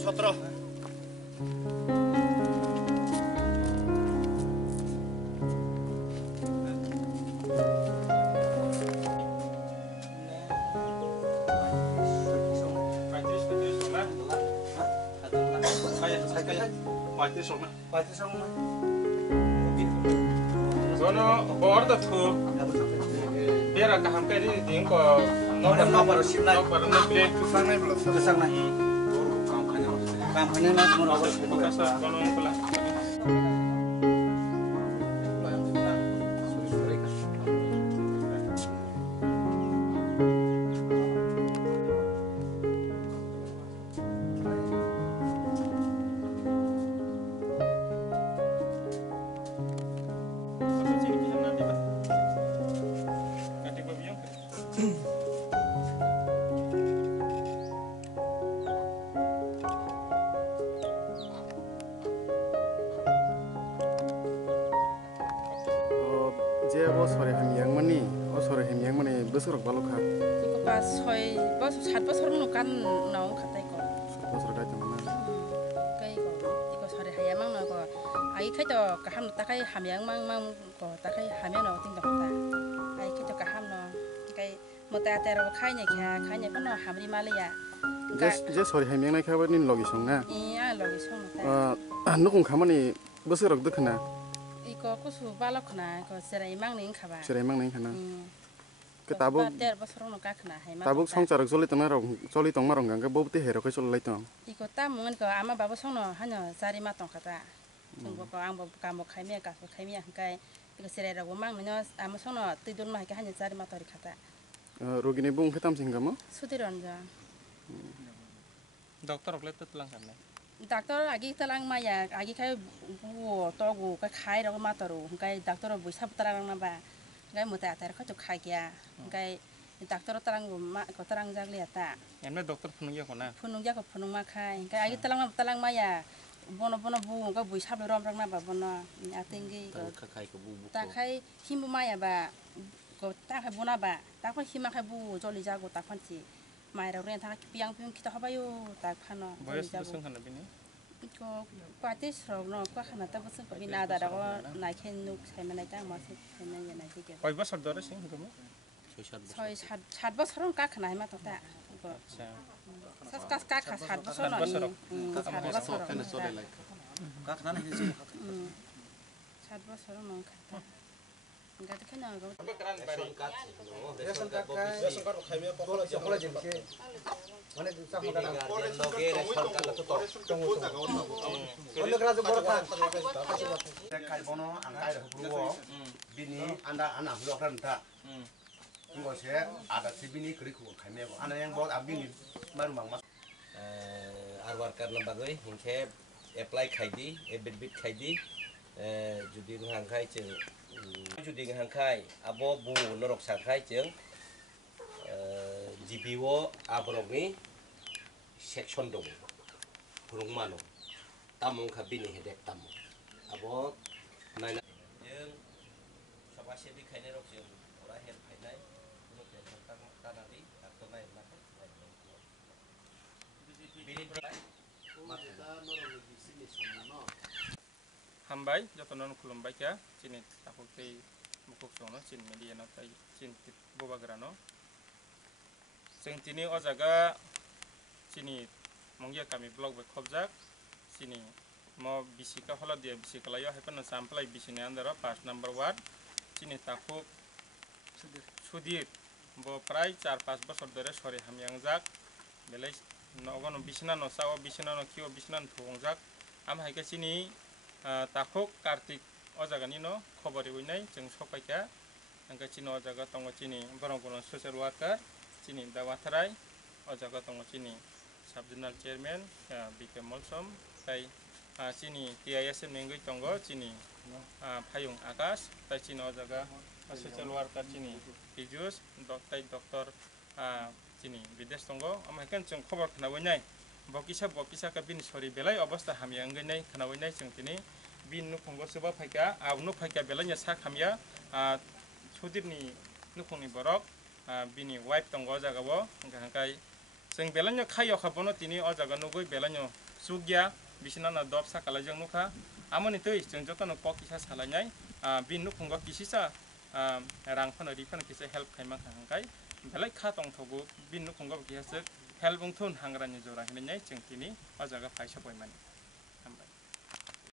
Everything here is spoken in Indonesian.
Sotro. Sono bordo tu biar kaham kali ding ko no baru simna no baru no plate tu sang nai kam khane na mor awal bekas kono pula जे वो सरे हम मनी ओ सरे हम मनी बोसोर बालो खा इको पास 6 बोसोर 7 बोसोर नु कान नाव खाताय को बोसोर गाय तमना कै को इको सरे हाया mang न को आइ खै त काहाम ताखाय हामयां mang को ताखाय हामया न तिं दखता आइ खै त काहाम न कै मता तेर खाय नै पन हामरि मालैया जे सरे हम नाय खाबा निन लगी संग ना इया लगी संग नकुं खामानि बोसोर दखना इको कुसु बालक खना को सेराय mang नै खाबा सेराय mang नै खाना के ताबो 13 बोसोर नु काखना हाय मा ताबो संसार चली तंग मारंग गंगा बहुते हेरो कै चललै तंग इको ता मुंगन को आमा बाबा संग हानो जारि मा तंग खाता जोंबो को आंबो कामो खायमे गासो खायमे हंकाय इको सेराय रगो mang नै आमा संग तैदुन मा के हानो जारि मा तरि खाता रोगिनि बुं खताम सिंगाम सुदिरन्जा डॉक्टर ओकले ततलां खाने डाक्टर आगि तलां माया आगि खाय बुओ तगु का खाय रगो मातरो हंकाय डाक्टर बुइसा तरां ना बा गाय मता तार खतो खाय गया गाय डाक्टर तरां मा को तरां जागले आता एमने डॉक्टर फुनुया कोना फुनुया को फुनु मा खाय गाय आगि तलां माया बनो बु का बुइसा रम रम ना बा बनो आतेंगे खाय को बु ता खाय हिमु माया बा को ता खाय बना बा ता को हिमा खाय बु जलि जागो ता फनसि मायरा रेन था पियां खिता हबायो ता खानो बयस बसं खाना बिनि इको पाते स्रग न को खाना ता बसं को बिना दादा को नायखेन नुक सायमानाय ता मासे सायमानाय या नायखे के कय बছর ধরে सिं गमो 6-7 बोसोर का खाना है मा तो ता अच्छा सस का 7 बोसोर न 7 बोसोर का खाना है 7 बोसोर न खाता गात खाना गो रेशन कार्ड को खाइमे पकड़ जखला जिनके माने चाखो दाना लगे रेशन कार्ड तो अन्य ग्राज बड़ था खाइ बनो आंगाय रखबो बिनि आन्दा आना हुलखरानता इंगसे आदा सिबिनि खरिखौ खाइमेबो आना yang बहुत आबिनि मारु मांमा आर वार्कार नम्बागै हिंखे एप्लाइ खाइदि एबिट खाइदि जुदि हांखाय जों जुदि हांखाय आबो बु नरक साखाय जों जिबिओ आब्रगनि सेक्सन दं रुंमानो तामं खाबिनि हेडेक ताम आबो नायना जों सबासे बिखायनाय रक जों अरा हेल्प फायनाय कुनु पेनसन तानादि डाक्टर नाय नाखै बिनि माथा नरक बिसिनि समनो हामबाय जतन खुलुमबाय क्या चिनि ताखुकै मुखुक संनो चिन मेडिया न ताइ चिन बोबाग्रानो जों दिनै अ जागा चिनि मंगिया गामि ब्लक बे खबजाक चिनि म बिसिका हलदिया बिसिकालायो हायपन सामप्लाय बिसिनि आन्दार 5 नम्बर वार्ड चिनि ताखुक सुधीर बो प्राय 4-5 बोसोर धरे सरे हामियांजाक बेलाय नगन बिसिना न साव बिसिना न किओ बिसिना थुंजाक आम हायका चिनि ताखुक कार्तिक अ जागानि न खबरि उइनाय जों सफायका अंका चिनि अ जागा तंग चिनि बरंगुन सोशल वर्कार चिनि दावाथराय अ जागा तंग चिनि सब जोनाल चेयरमैन बिके मलसम ताइ चिनि टीआईएसएम नेंगै तंग चिनि फायुं आकाश ताइ चिनि अ जागा सोशल वर्कार चिनि पिजुस डक्टर चिनि विदेश तंग अमायकन जों खबर खोनाबोनाय bokisa ka bini sori belai obostha hamya ngai khanawi nai jeng tini bin nukhungo suba phaika abnu phaika belanya sa khamya sudirni nukhungni borok bini wife tongo jagao hangkai jeng belanya khayo khabono tini o jaga nugui belanya sugya bisinana dop sakala jeng nukha amoni tui jeng jotono pokisa salainai bin nukhungo kisisa rang phano ri phano kisa help khaima hangkai belai kha tongthogo bin nukhungo kisa help ungthun hangrani jora hinai jeng tini o jaga phaisa boimani